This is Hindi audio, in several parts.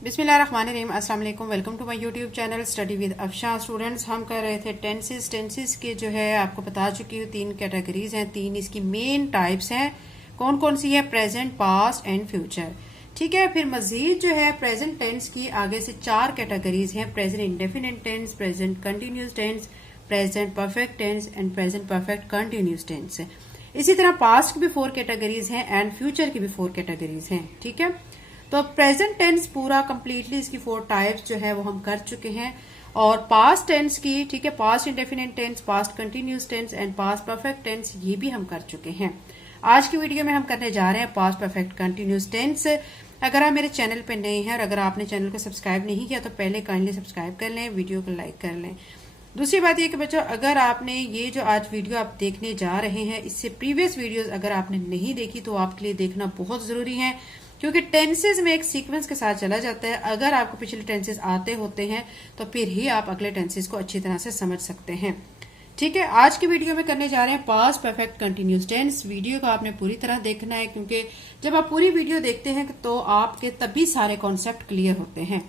बिस्मिल्लाहिर्रहमानिर्रहीम। अस्सलाम वालेकुम। Welcome to my YouTube channel study with Afsha. Students, हम कर रहे थे टेंसेस के जो है आपको बता चुकी हूँ, 3 कैटेगरीज हैं, 3 इसकी मेन टाइप्स हैं। कौन कौन सी है? Present, past and future. ठीक है। फिर मजीद जो है प्रेजेंट टेंस की आगे से 4 कैटेगरीज हैं। Present indefinite tense, present continuous tense, present perfect tense and present perfect continuous tense. इसी तरह पास्ट की भी 4 कैटेगरीज हैं एंड फ्यूचर की भी 4 कैटेगरीज हैं। ठीक है। तो प्रेजेंट टेंस पूरा कंप्लीटली इसकी 4 टाइप्स जो है वो हम कर चुके हैं। और पास्ट टेंस की, ठीक है, past indefinite tense, past continuous tense and past perfect tense, ये भी हम कर चुके हैं। आज की वीडियो में हम करने जा रहे हैं पास्ट परफेक्ट कंटिन्यूस टेंस। अगर आप मेरे चैनल पे नए हैं और अगर आपने चैनल को सब्सक्राइब नहीं किया तो पहले काइंडली सब्सक्राइब कर लें, वीडियो को लाइक कर लें। दूसरी बात यह कि बच्चों, अगर आपने ये जो आज वीडियो आप देखने जा रहे हैं, इससे प्रीवियस वीडियोस अगर आपने नहीं देखी तो आपके लिए देखना बहुत जरूरी है, क्योंकि टेंसेस में एक सीक्वेंस के साथ चला जाता है। अगर आपको पिछले टेंसेस आते होते हैं तो फिर ही आप अगले टेंसेस को अच्छी तरह से समझ सकते हैं। ठीक है। आज की वीडियो में करने जा रहे हैं past perfect continuous tense. Video को आपने पूरी तरह देखना है, क्योंकि जब आप पूरी वीडियो देखते हैं तो आपके तभी सारे कॉन्सेप्ट क्लियर होते हैं।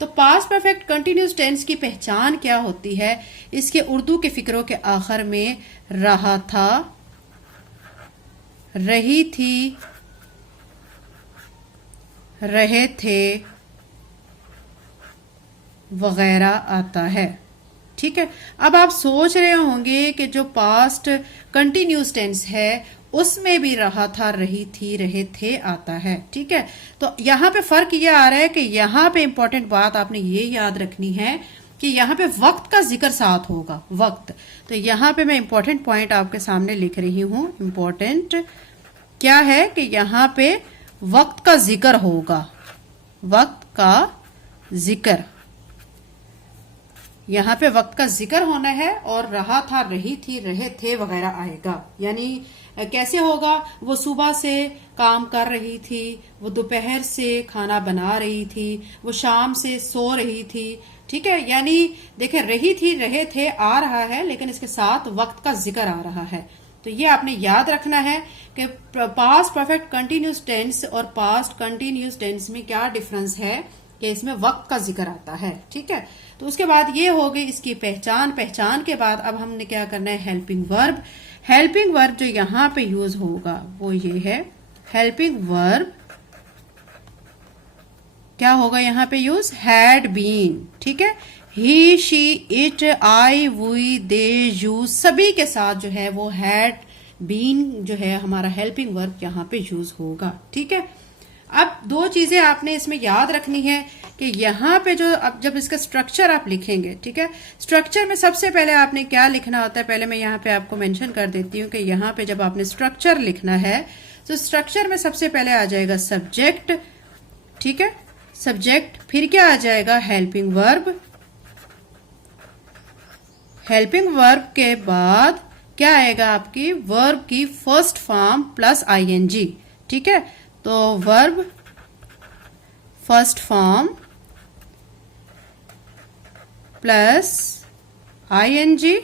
तो पास्ट परफेक्ट कंटिन्यूस टेंस की पहचान क्या होती है? इसके उर्दू के फिक्रों के आखिर में रहा था, रही थी, रहे थे वगैरह आता है। ठीक है। अब आप सोच रहे होंगे कि जो पास्ट कंटिन्यूस टेंस है उसमें भी रहा था, रही थी, रहे थे आता है। ठीक है। तो यहां पे फर्क ये आ रहा है कि यहां पे इंपॉर्टेंट बात आपने ये याद रखनी है कि यहां पे वक्त का जिक्र साथ होगा। वक्त, तो यहां पे मैं इंपॉर्टेंट पॉइंट आपके सामने लिख रही हूं। इंपॉर्टेंट क्या है कि यहां पे वक्त का जिक्र होगा, वक्त का जिक्र, यहां पे वक्त का जिक्र होना है और रहा था, रही थी, रहे थे वगैरह आएगा। यानी कैसे होगा? वो सुबह से काम कर रही थी, वो दोपहर से खाना बना रही थी, वो शाम से सो रही थी। ठीक है। यानी देखें, रही थी, रहे थे आ रहा है, लेकिन इसके साथ वक्त का जिक्र आ रहा है। तो ये आपने याद रखना है कि पास्ट परफेक्ट कंटिन्यूस टेंस और पास्ट कंटिन्यूस टेंस में क्या डिफरेंस है, कि इसमें वक्त का जिक्र आता है। ठीक है। तो उसके बाद ये हो गई इसकी पहचान। पहचान के बाद अब हमने क्या करना है? Helping verb. हेल्पिंग वर्ब जो यहां पे यूज होगा वो ये है। हेल्पिंग वर्ब क्या होगा यहां पे यूज? Had been. ठीक है। He, she, it, I, we, they, you, सभी के साथ जो है वो हैड बीन जो है हमारा हेल्पिंग वर्ब यहां पे यूज होगा। ठीक है। अब 2 चीजें आपने इसमें याद रखनी है कि यहां पे जो अब जब इसका स्ट्रक्चर आप लिखेंगे, ठीक है, स्ट्रक्चर में सबसे पहले आपने क्या लिखना होता है? पहले मैं यहां पे आपको मेंशन कर देती हूं कि यहां पे जब आपने स्ट्रक्चर लिखना है तो स्ट्रक्चर में सबसे पहले आ जाएगा सब्जेक्ट। ठीक है। सब्जेक्ट, फिर क्या आ जाएगा? Helping verb. हेल्पिंग वर्ब के बाद क्या आएगा? आपकी वर्ब की फर्स्ट फॉर्म प्लस आईएनजी। ठीक है। तो verb first form plus ING,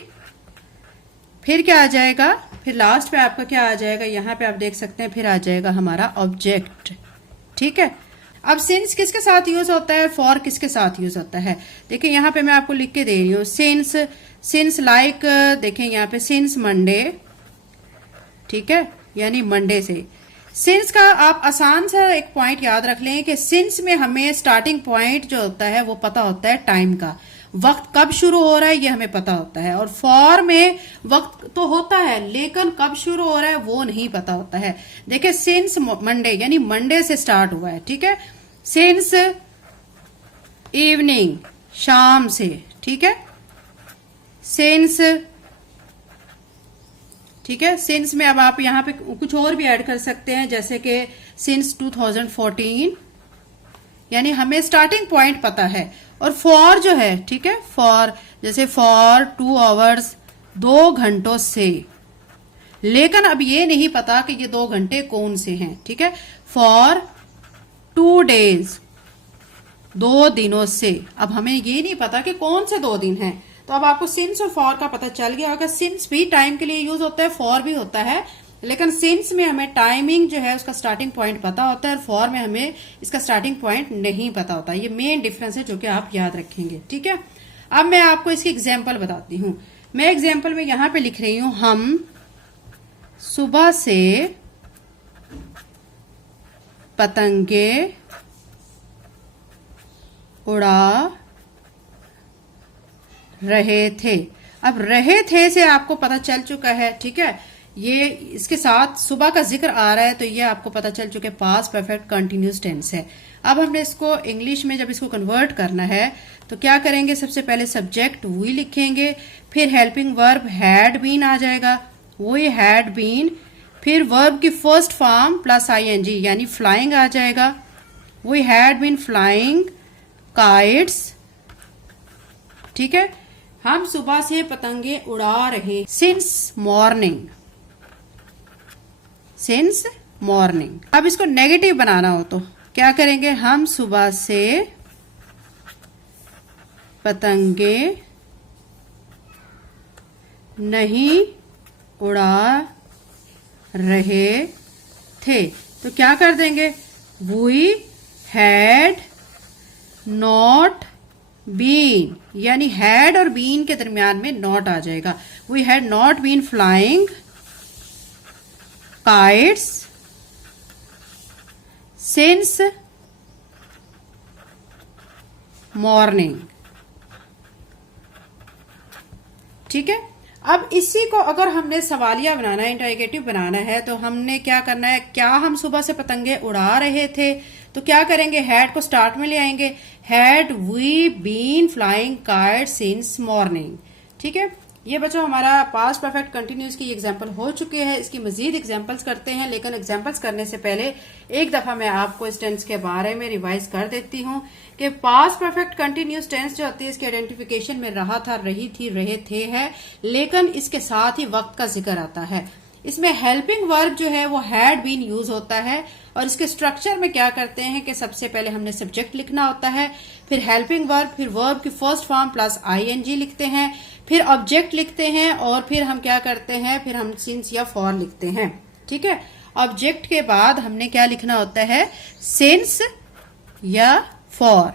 फिर क्या आ जाएगा? फिर लास्ट पे आपका क्या आ जाएगा? यहां पे आप देख सकते हैं, फिर आ जाएगा हमारा ऑब्जेक्ट। ठीक है। अब सिंस किसके साथ यूज होता है? फॉर किसके साथ यूज होता है? देखिए यहां पे मैं आपको लिख के दे रही हूं। सिंस लाइक, देखें यहां पे सिंस मंडे। ठीक है। यानी मंडे से। सिंस का आप आसान सा एक पॉइंट याद रख लें कि सिंस में हमें स्टार्टिंग पॉइंट जो होता है वो पता होता है टाइम का, वक्त कब शुरू हो रहा है ये हमें पता होता है। और फॉर में वक्त तो होता है लेकिन कब शुरू हो रहा है वो नहीं पता होता है। देखिए सिंस मंडे यानी मंडे से स्टार्ट हुआ है। ठीक है। सिंस इवनिंग, शाम से। ठीक है। सिंस, ठीक है। सिंस में अब आप यहां पे कुछ और भी ऐड कर सकते हैं, जैसे कि सिंस 2014, यानी हमें स्टार्टिंग पॉइंट पता है। और फॉर जो है, ठीक है, फॉर जैसे फॉर 2 आवर्स, 2 घंटों से, लेकिन अब ये नहीं पता कि ये 2 घंटे कौन से हैं। ठीक है। फॉर 2 डेज, 2 दिनों से, अब हमें ये नहीं पता कि कौन से 2 दिन हैं। तो अब आपको सिंस और फॉर का पता चल गया होगा। सिंस भी टाइम के लिए यूज होता है, फॉर भी होता है, लेकिन सिंस में हमें टाइमिंग जो है उसका स्टार्टिंग पॉइंट पता होता है और फॉर में हमें इसका स्टार्टिंग पॉइंट नहीं पता होता। ये मेन डिफरेंस है जो कि आप याद रखेंगे, ठीक है। अब मैं आपको इसकी एग्जाम्पल बताती हूं। मैं एग्जाम्पल में यहां पे लिख रही हूं, हम सुबह से पतंगे उड़ा रहे थे। अब रहे थे से आपको पता चल चुका है, ठीक है। ये इसके साथ सुबह का जिक्र आ रहा है तो ये आपको पता चल चुका है पास्ट परफेक्ट कंटिन्यूस टेंस है। अब हमने इसको इंग्लिश में जब इसको कन्वर्ट करना है तो क्या करेंगे, सबसे पहले सब्जेक्ट वी लिखेंगे, फिर हेल्पिंग वर्ब हैड बीन आ जाएगा, वी हैड बीन, फिर वर्ब की फर्स्ट फॉर्म प्लस आईएनजी यानी फ्लाइंग आ जाएगा, we had been flying kites, ठीक है। हम सुबह से पतंगे उड़ा रहे, सिंस मॉर्निंग, सिंस मॉर्निंग। अब इसको नेगेटिव बनाना हो तो क्या करेंगे, हम सुबह से पतंगे नहीं उड़ा रहे थे तो क्या कर देंगे, वी हैड नॉट बीन, यानी हैड और बीन के दरमियान में नॉट आ जाएगा। We had not been flying kites since morning, ठीक है। अब इसी को अगर हमने सवालिया बनाना है, इंटरोगेटिव बनाना है तो हमने क्या करना है, क्या हम सुबह से पतंगे उड़ा रहे थे तो क्या करेंगे, हैड को स्टार्ट में ले आएंगे, had we been flying kites since morning, ठीक है। ये बच्चों हमारा पास्ट परफेक्ट कंटिन्यूस की एग्जांपल हो चुके हैं। इसकी मजीद एग्जांपल्स करते हैं, लेकिन एग्जांपल्स करने से पहले एक दफा मैं आपको इस टेंस के बारे में रिवाइज कर देती हूँ कि पास्ट परफेक्ट कंटिन्यूस टेंस जो होती है इसके आइडेंटिफिकेशन में रहा था, रही थी, रहे थे है, लेकिन इसके साथ ही वक्त का जिक्र आता है। इसमें हेल्पिंग वर्ब जो है वो हैड बीन यूज होता है और इसके स्ट्रक्चर में क्या करते हैं कि सबसे पहले हमने सब्जेक्ट लिखना होता है, फिर हेल्पिंग वर्ब, फिर वर्ब की फर्स्ट फॉर्म प्लस आईएनजी लिखते हैं, फिर ऑब्जेक्ट लिखते हैं और फिर हम क्या करते हैं, फिर हम सिंस या फॉर लिखते हैं, ठीक है। ऑब्जेक्ट के बाद हमने क्या लिखना होता है, सिंस या फॉर।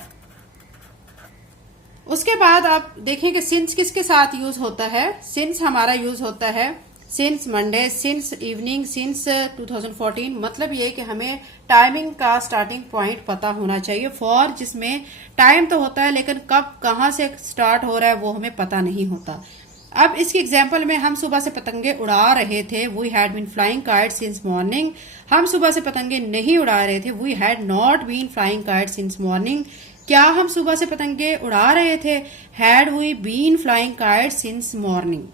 उसके बाद आप देखें कि सिंस किसके साथ यूज होता है, सिंस हमारा यूज होता है since Monday, since evening, since 2014। मतलब ये कि हमें टाइमिंग का स्टार्टिंग पॉइंट पता होना चाहिए। फॉर जिसमें टाइम तो होता है लेकिन कब कहां से स्टार्ट हो रहा है वो हमें पता नहीं होता। अब इसकी एग्जांपल में हम सुबह से पतंगे उड़ा रहे थे, we had been flying kites since morning. हम सुबह से पतंगे नहीं उड़ा रहे थे, we had not been flying kites since morning. क्या हम सुबह से पतंगे उड़ा रहे थे, had we been flying kites since morning.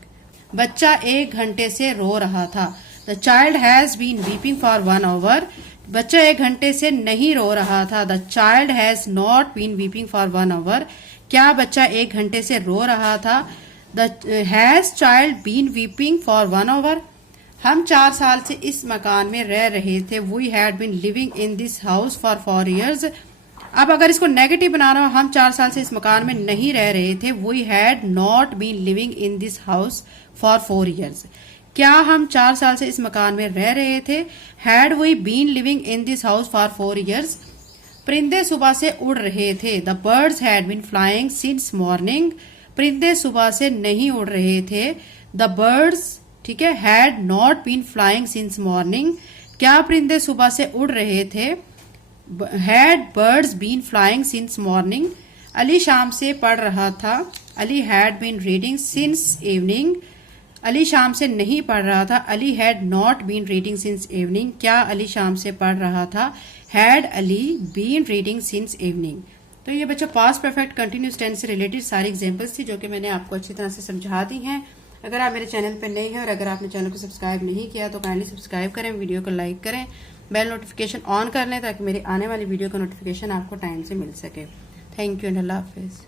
बच्चा 1 घंटे से रो रहा था, the child has been weeping for 1 hour. बच्चा 1 घंटे से नहीं रो रहा था, the child has not been weeping for 1 hour. क्या बच्चा 1 घंटे से रो रहा था, the has child been weeping for 1 hour. हम 4 साल से इस मकान में रह रहे थे, we had been living in this house for 4 years। अब अगर इसको नेगेटिव बनाना हो, हम 4 साल से इस मकान में नहीं रह रहे थे, we had not been living in this house for 4 years। क्या हम 4 साल से इस मकान में रह रहे थे, had we been living in this house for 4 years। परिंदे सुबह से उड़ रहे थे, the birds had been flying since morning. परिंदे सुबह से नहीं उड़ रहे थे, द बर्ड्स, ठीक है, had not been flying since morning. क्या परिंदे सुबह से उड़ रहे थे, had birds been flying since morning. Ali शाम से पढ़ रहा था, Ali had been reading since evening. Ali शाम से नहीं पढ़ रहा था, Ali had not been reading since evening. क्या अली शाम से पढ़ रहा था, had Ali been reading since evening. तो ये बच्चा पास्ट परफेक्ट कंटिन्यूस टेंस से रिलेटेड सारी एग्जांपल्स थी जो कि मैंने आपको अच्छी तरह से समझा दी हैं। अगर आप मेरे चैनल पर नए हैं और अगर आपने चैनल को सब्सक्राइब नहीं किया तो काइंडली सब्सक्राइब करें, वीडियो को लाइक करें, बेल नोटिफिकेशन ऑन कर लें ताकि मेरी आने वाली वीडियो का नोटिफिकेशन आपको टाइम से मिल सके। Thank you and Allah Hafiz.